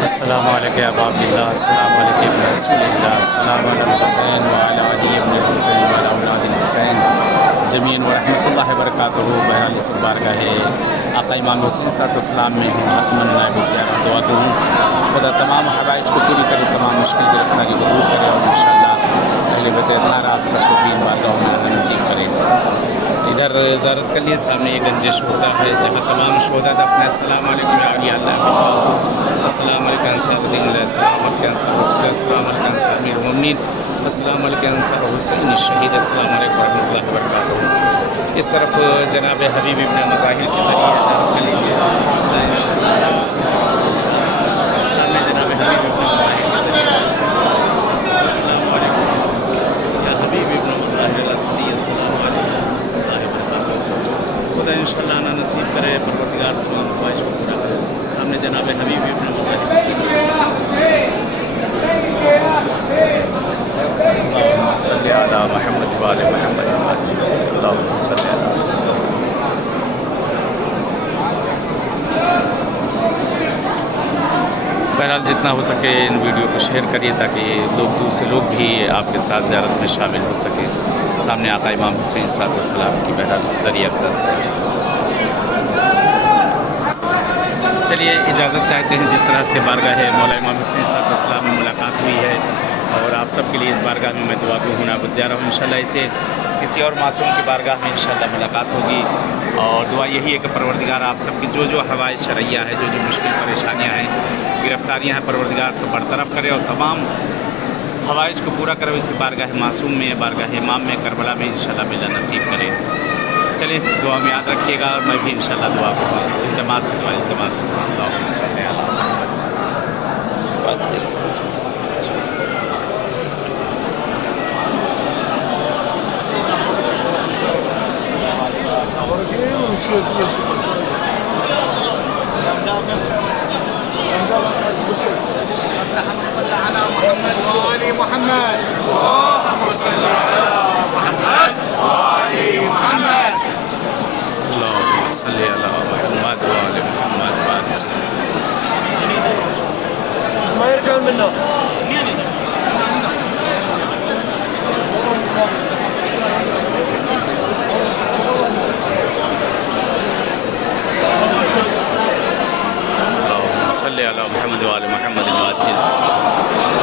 السلام علیکم ابا عبداللہ، السلام علیکم ابن رسول اللہ، السلام علی الحسین وعلی علی ابن الحسین وعلی اولاد الحسین جمیعاً ورحمۃ اللہ وبرکاتہ۔ بہرحال اس بارگاہ آقا امام حسین صلی اللہ علیہ وسلم میں ہوں، حتماً نائب زیارت دعا کروں خدا تمام حوائج کو پوری کرے، تمام مشکل گرفتاری کو دور کرے، اور انشاءاللہ اہل بیت اطہار آپ سب کو دین بارگاہوں میں آنا نصیب کرے۔ ادھر زیارت کر لیے، سامنے یہ گنج شہدا ہے جہاں تمام شہدا دفن ہے۔ السلام علیکم یا اولیاء اللہ، السلام علیکم انصار دین اللہ، السلام علیکم انصار رسول اللہ، السلام علیکم انصار امیر المومنین، السلام علیکم انصار حسین الشہید، السلام علیکم ورحمۃ اللہ وبرکاتہ۔ اس طرف جناب حبیب ابن مظاہر کے ذریعے زیارت کر لیجیے انشاءاللہ۔ سامنے جناب حبیب ابن مظاہر کے ذریعے السلام علیکم یا حبیب ابن مظاہر الاسدی، السلام علیکم ورحمۃ اللہ وبرکاتہ۔ خدا انشاءاللہ آنا نصیب کرے، پروردگار تمام خواہش کو پورا کرے۔ سامنے جناب حبیب ابن مظاہر، اللہم صلی علی محمد وآل محمد، اللہم صلی علی محمد۔ بہرحال جتنا ہو سکے ان ویڈیو کو شیئر کریے تاکہ دوسرے لوگ بھی آپ کے ساتھ زیارت میں شامل ہو سکے۔ سامنے آقا امام حسین صلی اللہ علیہ وسلم کی بہرحال ذریعہ اقدس ہے۔ چلیے اجازت چاہتے ہیں، جس طرح سے بارگاہ مولا امام حسین صلی اللہ علیہ وسلم میں ملاقات ہوئی ہے، اور آپ سب کے لیے اس بارگاہ میں دعا کو ہونا گزارا ہوں۔ انشاءاللہ اسے کسی اور معصوم کی بارگاہ میں انشاءاللہ ملاقات ہوگی، اور دعا یہی ہے کہ پروردگار آپ سب کی جو حوائج شرعیہ ہے، جو مشکل پریشانیاں ہیں، گرفتاریاں ہیں، پروردگار سے برطرف کرے اور تمام حوائج کو پورا کرے۔ اسی بارگاہ معصوم میں، بارگاہ امام میں، کربلا میں انشاءاللہ ملنا نصیب کرے۔ چلیں دعا میں یاد رکھیے گا، اور میں بھی انشاءاللہ دعا کروں گا۔ التماس ہے، اللہم صلی علی محمد، اللهم صل على محمد وآل محمد، اللہم صلی علی محمد وآل محمد وآل اسماعيل كان منا صلی علی محمد وآل محمد وآل۔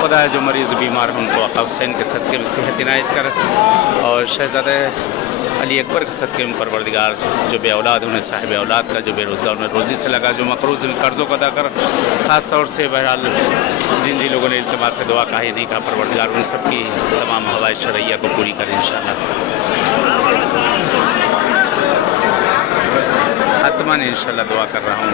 خدا ہے جو مریض بیمار ہیں ان کو آقا حسین کے صدقے میں صحت عنایت کر، اور شہزادہ علی اکبر کے صدقے میں پروردگار جو بے اولاد انہیں صاحب اولاد کا، جو بے روزگار انہیں روزی سے لگا، جو مقروض میں قرضوں کو ادا کر، خاص طور سے بہرحال جن لوگوں نے التماس سے دعا کہا ہی نہیں کہا، پروردگار ان سب کی تمام حوائج شرعیہ کو پوری کرے انشاءاللہ۔ حتماً انشاءاللہ دعا کر رہا ہوں۔